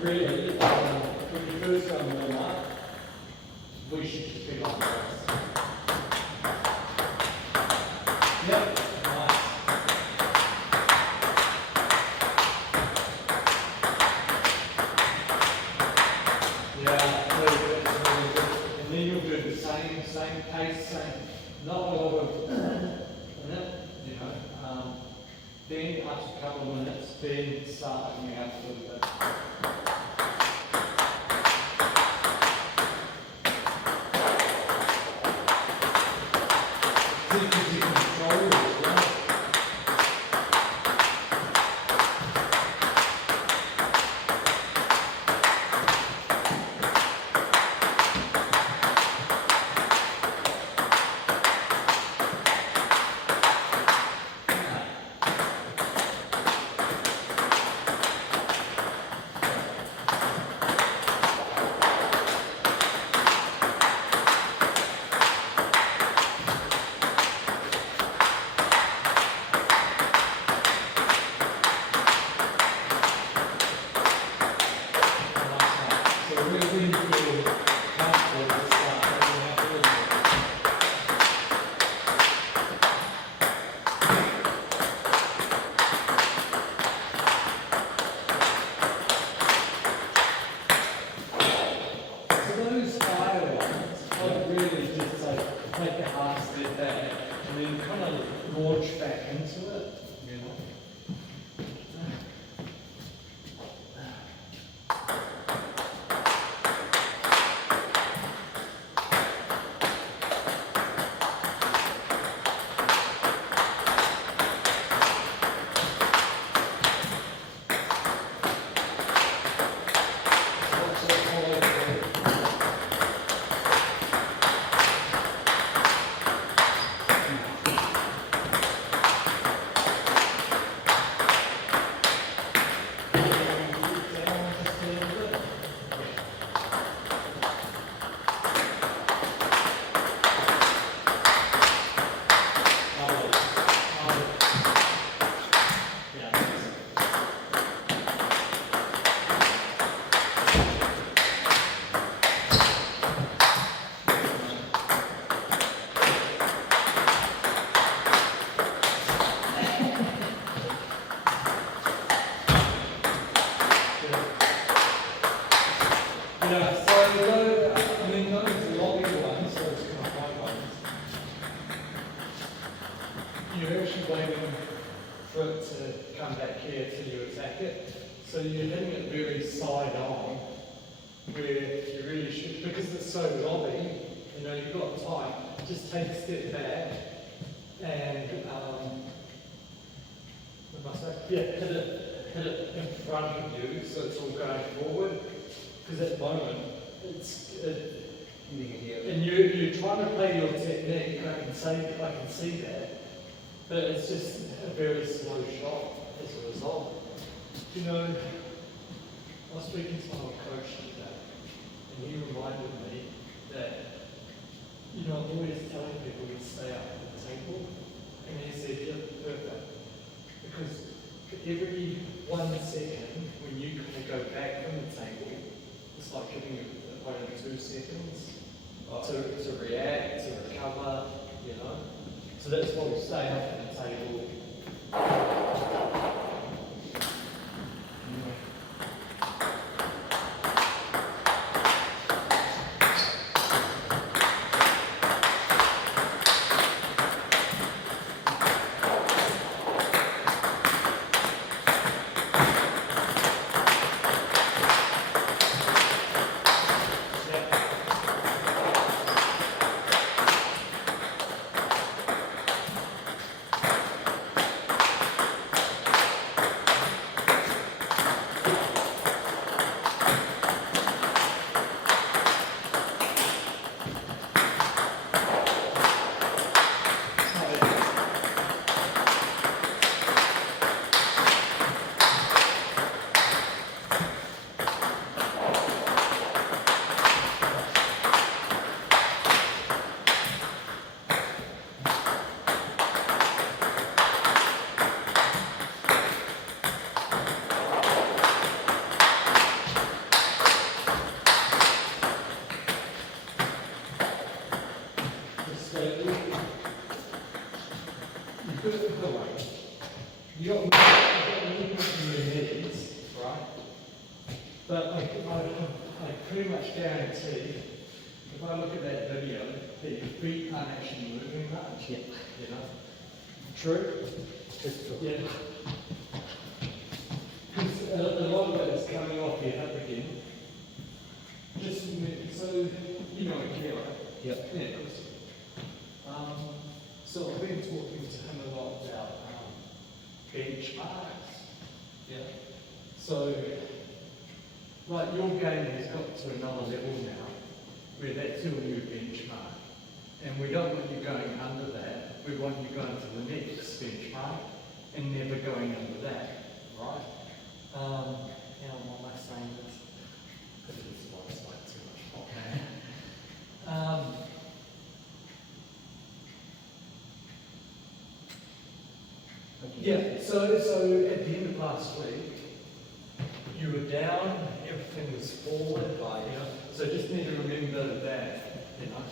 Really, when you first go and warm up, we should just be like this. Yep, nice. Yeah, really good, really good. And then you'll do the same pace, not a lot of you know. Then after a couple of minutes, then start opening up a little bit. Launch back into it, you know. Yeah, so I mean, those lobby ones, those kind of high ones, you're actually waiting for it to come back here till you attack it. So you're hitting it very side on, where you really should, because it's so lobby, you know, you've got time, just take a step back and, what must I say? Yeah, hit it in front of you so it's all going forward. Because at the moment, and you're trying to play your technique, I can see that, but it's just a very slow shot as a result. You know, I was speaking to my coach today, and he reminded me that, you know, I'm always telling people to stay up at the table, and he said, yeah, perfect. Because for every 1 second, when you kind of go back from the table, it's like giving your opponent 2 seconds to react, to recover, you know. So that's why we stay up at the table. But I pretty much guarantee, if I look at that video, that your feet aren't actually moving much. Yeah. You know? True? It's true. Yeah. Because a lot of it is coming off your hip again. Just so you know what you right? Yep. Yeah. So I've been talking to him a lot about benchmarks. Yeah. So, like your game has got to another level now, where that's your new benchmark. And we don't want you going under that. We want you going to the next benchmark and never going under that, right? Now, what am I saying this? Because it's like too much. Okay. Yeah, so at the end of last week, you were down, everything was forward, you know, so just need to remember that, you know.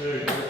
Very good.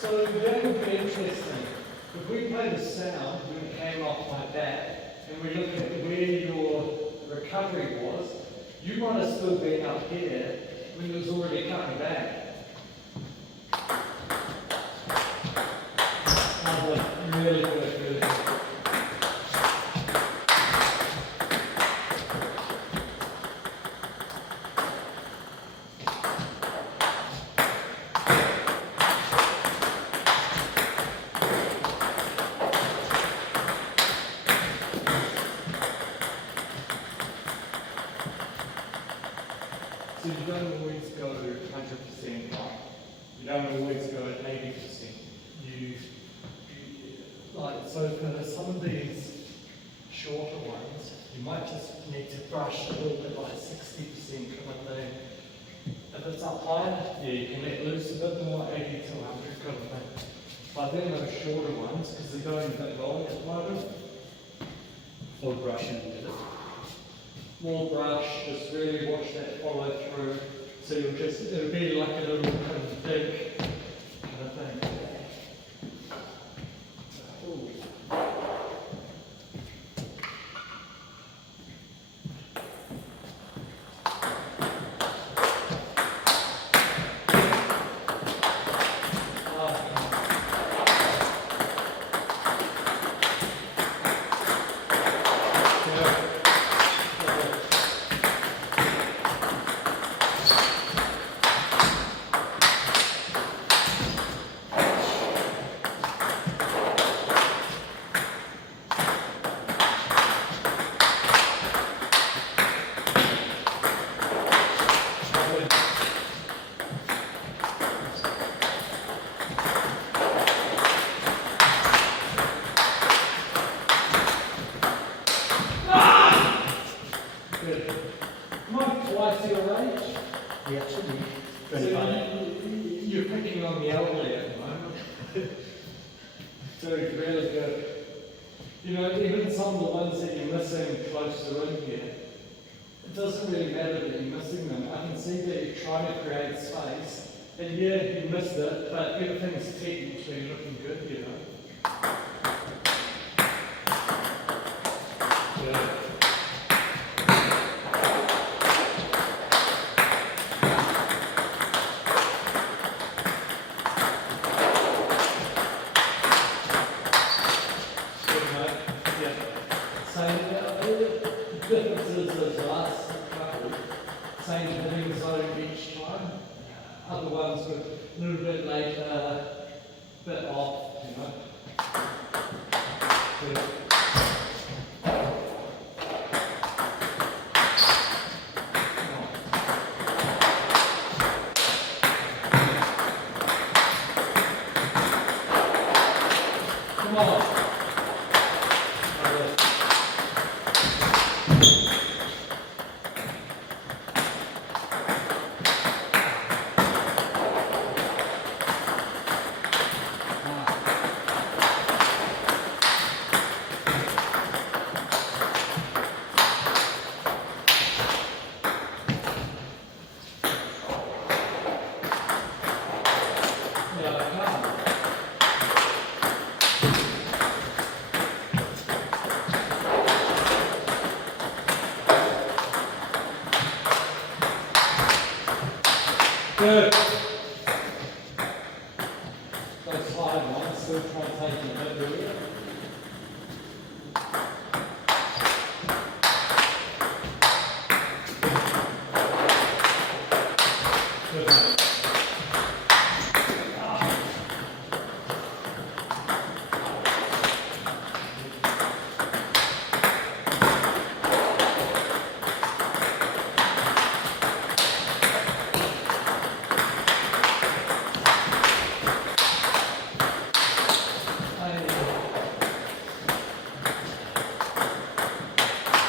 So that would be interesting. If we play the sound when it came off like that, and we look at where your recovery was, you might have still been up here when it was already coming back. Lovely. Really good, really good. So you don't always go 100% right. You don't always go at 80%. So for some of these shorter ones, you might just need to brush a little bit like 60% kind of thing. If it's up higher, yeah, you can let loose a bit more, 80 to 100 kind of thing. But then those shorter ones, because they're going a bit long at the moment, Or brushing with it. more brush, just really watch that follow through. So it'll be like a little kind of thick kind of thing. Ooh. Good. Come on, twice your age. Yeah, should be. So you're picking on the elderly at the moment. So it's really good. You know, even some of the ones that you're missing closer in here, it doesn't really matter that you're missing them. I can see that you're trying to create space, and yeah, you missed it, but everything's technically looking good, you know. Good. same hitting zone each time. Other ones were a little bit later, bit off, you know. Good. Come on. Good. Those side ones, still try and take them a bit earlier. Good.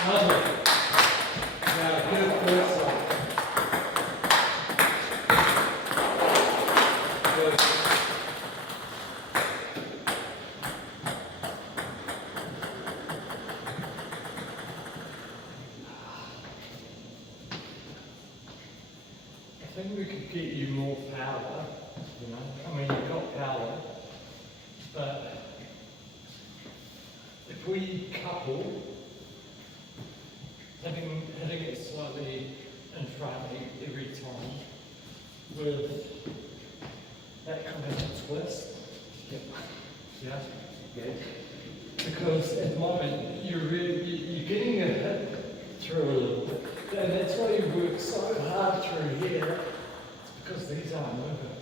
Lovely. Yeah, good first one. Good. I think we could get you more power, you know. I mean, you've got power, but if we couple hitting it slightly in front every time with that kind of twist. Yep. Yeah. Good. Because at the moment you're getting a hit through a little bit. And that's why you work so hard through here. It's because these aren't moving.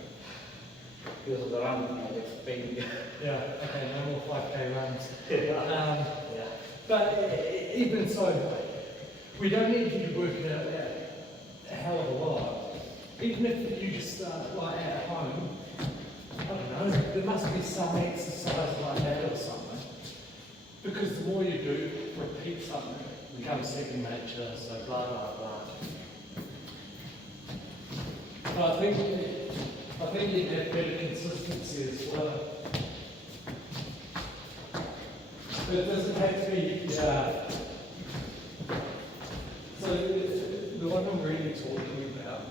Because of the run, it's pain. Yeah, okay, no more 5K runs. Yeah. But even so, we don't need you to work it out a hell of a lot. Even if you just start like at home, I don't know, there must be some exercise like that or something. Because the more you do, repeat something, it becomes second nature, so blah blah blah. But I think you have better consistency as well. But it doesn't have to be, so the one I'm really talking about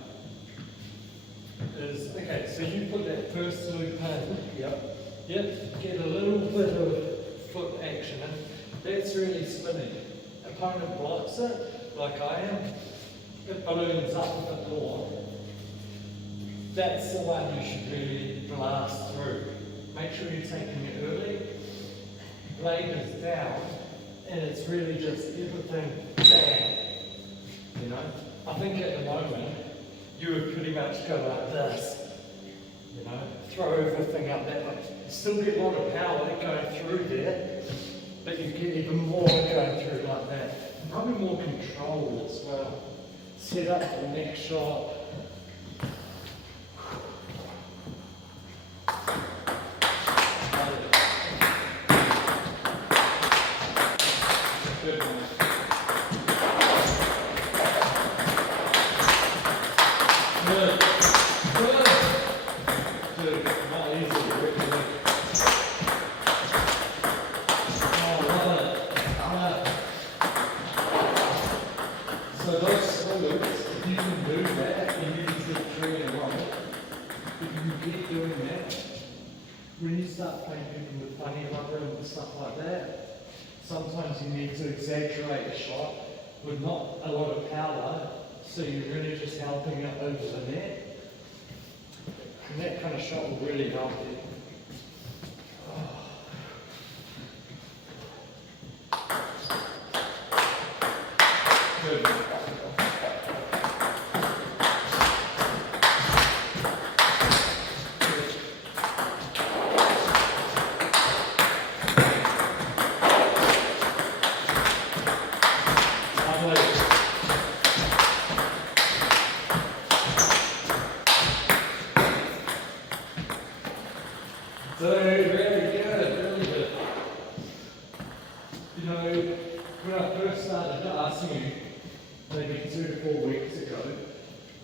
is, okay, so you put that first loop in, yep, get a little bit of foot action in, that's really spinning. Opponent blocks it, like I am, it balloons up a bit more. That's the one you should really blast through. Make sure you're taking it early. Blade is down, and it's really just everything bang. You know? I think at the moment, you would pretty much go like this. You know? Throw everything up that way. You still get a lot of power going through there, but you get even more going through like that. And probably more control as well. Set up for the next shot. Good one. Good. Good. Good. Not easy, really. Oh, love it. So those swimmers, if you can do that, and you can get 3 in a row, if you can keep doing that, when you start playing people with funny rubber and stuff like that, sometimes you need to exaggerate a shot with not a lot of power, so you're really just helping it over the net. And that kind of shot will really help you. Good.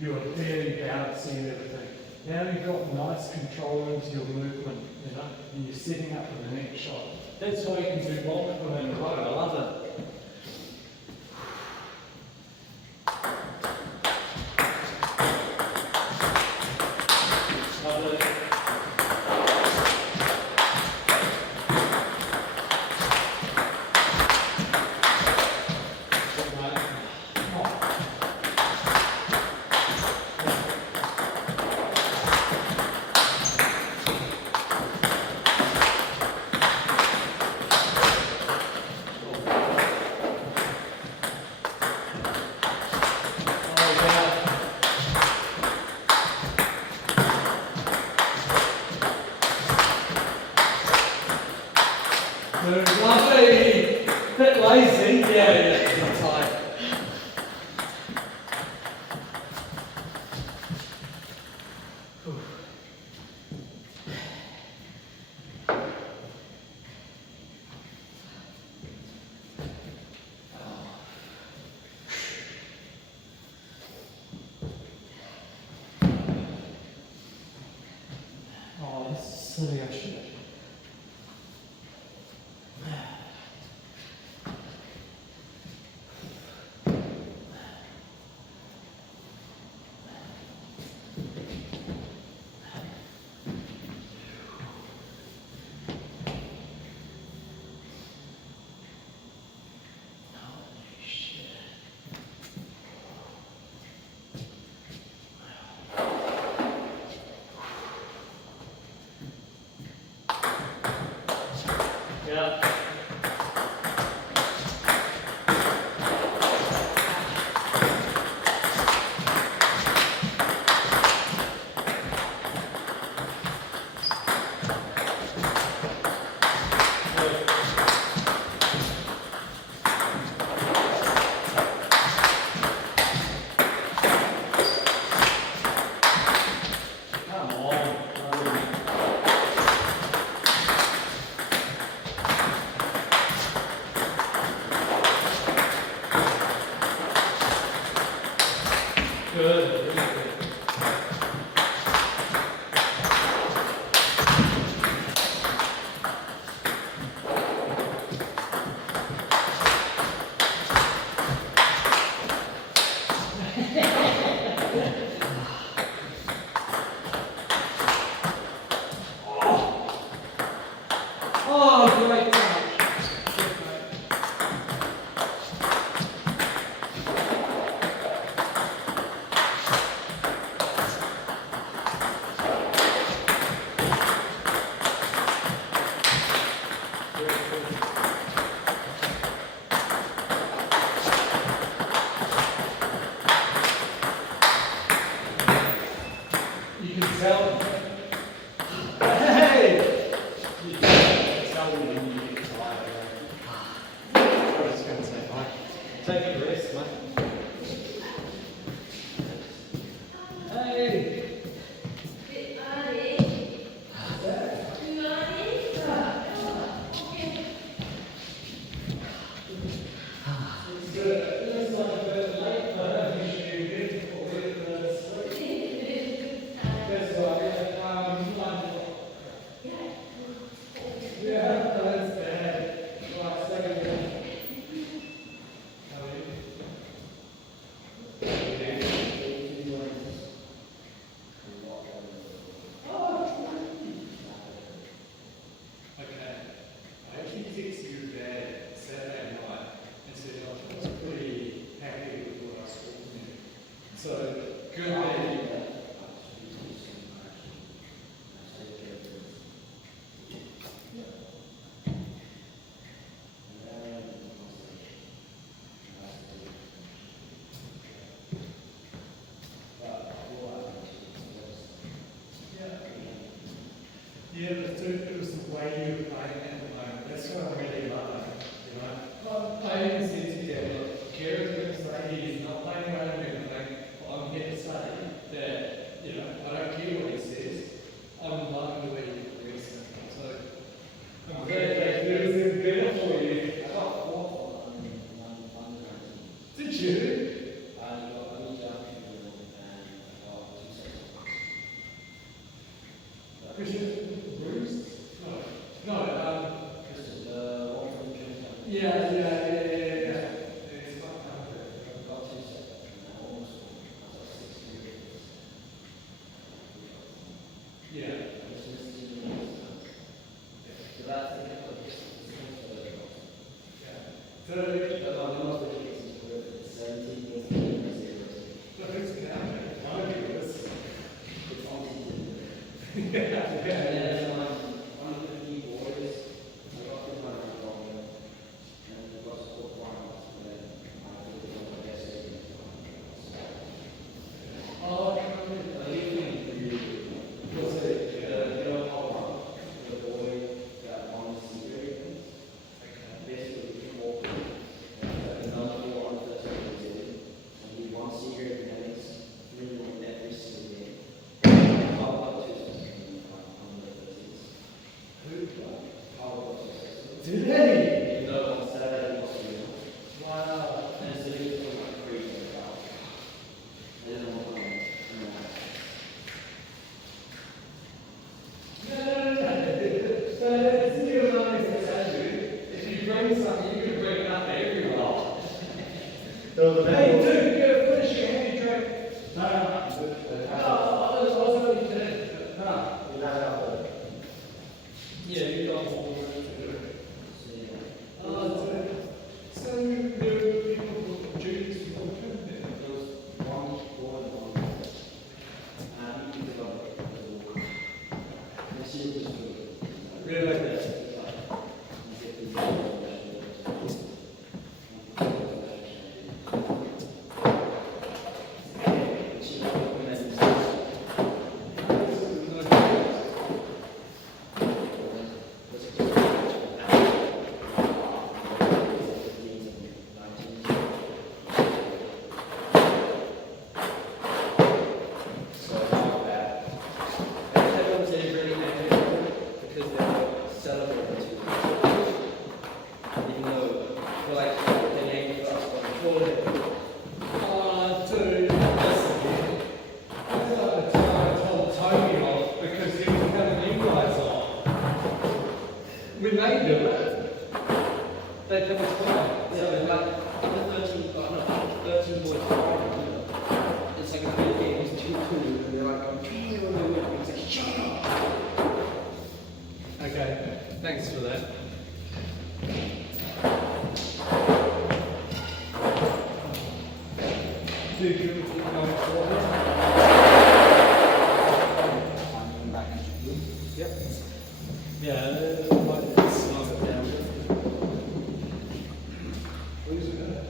you're fairly balancing and everything. Now you've got nice control into your movement, you know, and you're setting up for the next shot. That's why you can do multiple in a row. I love it. Lovely! Bit lazy, yeah, I'm tired. Oh, this is silly, I should. Yeah. Come on. Good. Really good. Oh, great touch. You can tell. Hey! You can tell when you get tired. I was going to say, mate. Take a rest, mate. Hey! So, good day. Yeah, it was the way you were playing at the moment. That's what I really love, you know. Well, I even said to Dad, look, Kieran's going to say he's not playing around or anything, but I'm here to say that, you know, I don't care what he says. I'm loving the way you progress and stuff. So, I'm glad that feels better for you. Did you? thanks for that. Do you keep going forward? I'm back into blue. Yep. Yeah, might slow it down. Please do that.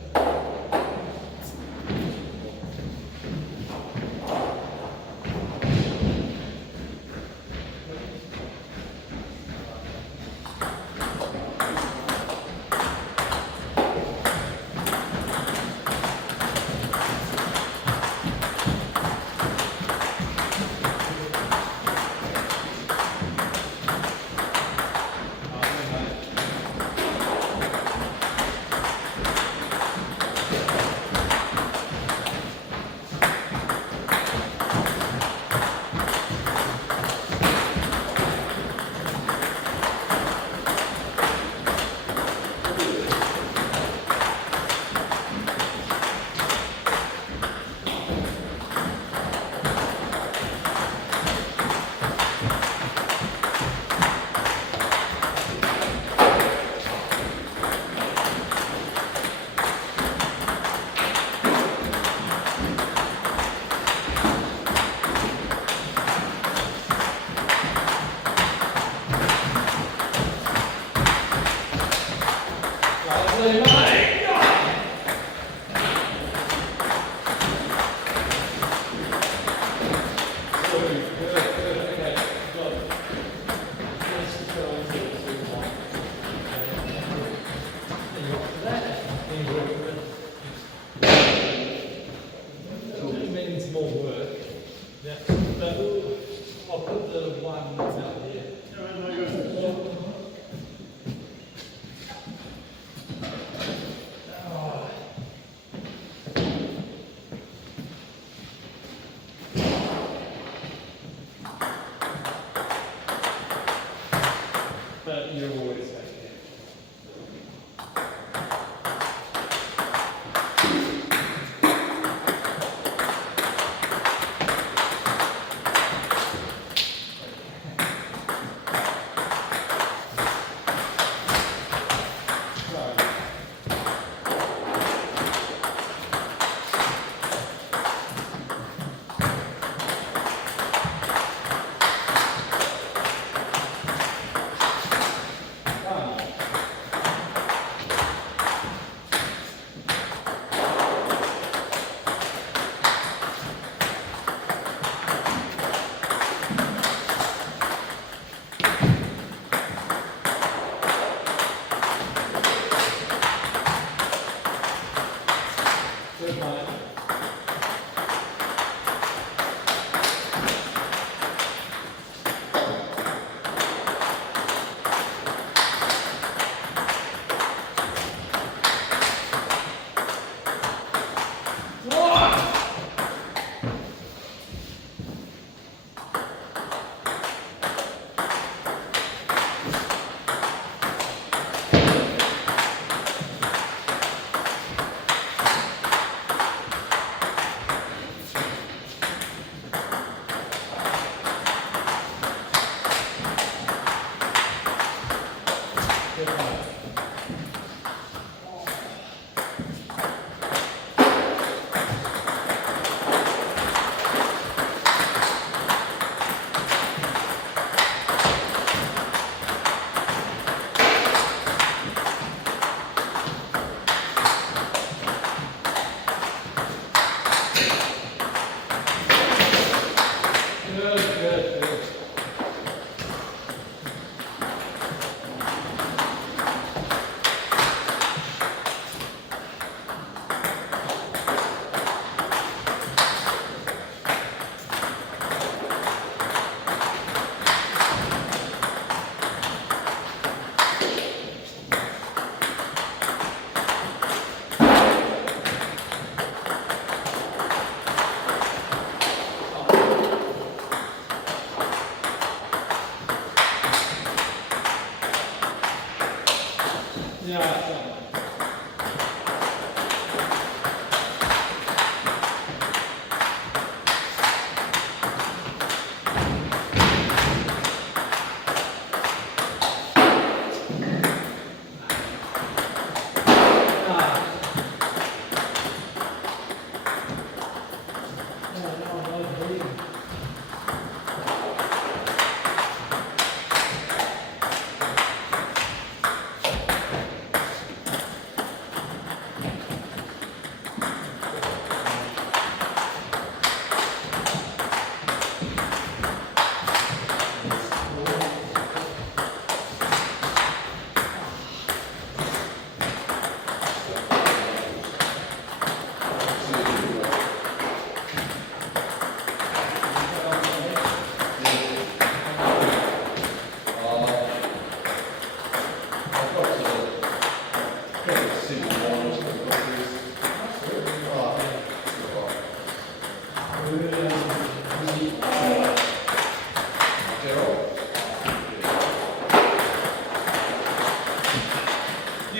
You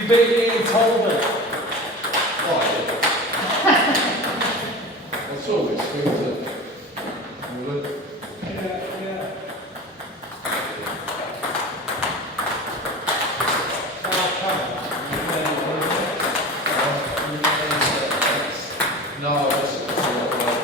beat me and told me. That's all expensive. No, that's not like.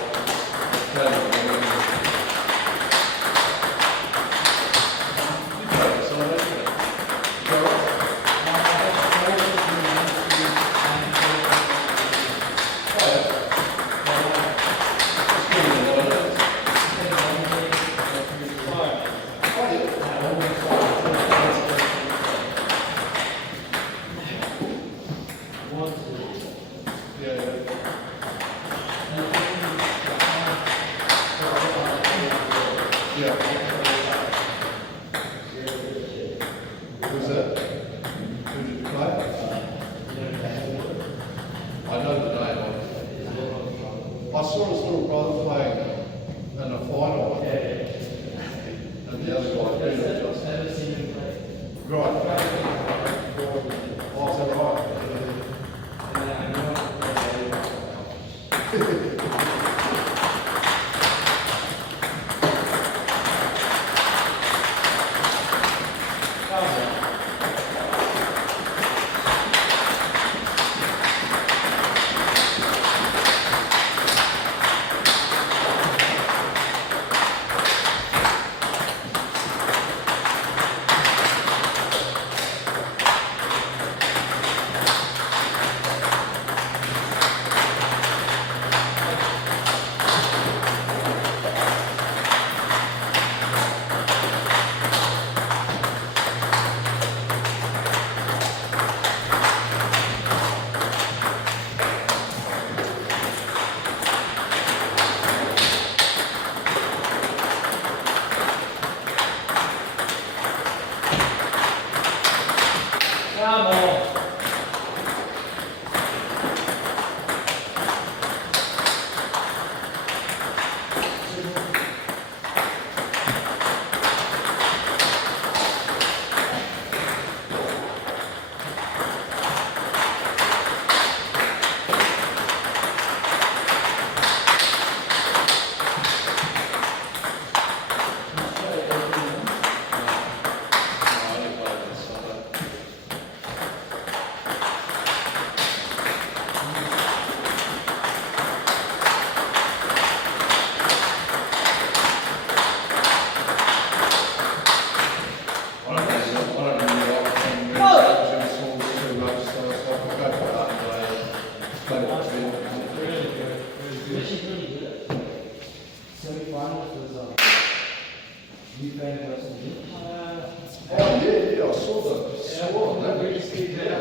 Yeah. Who's that? Who did you play? I know the name of it. I saw his little brother playing in the final. And the other guy beat him. Right. Oh, is that right? Come on. Oh, yeah, I saw the score. That we just did that.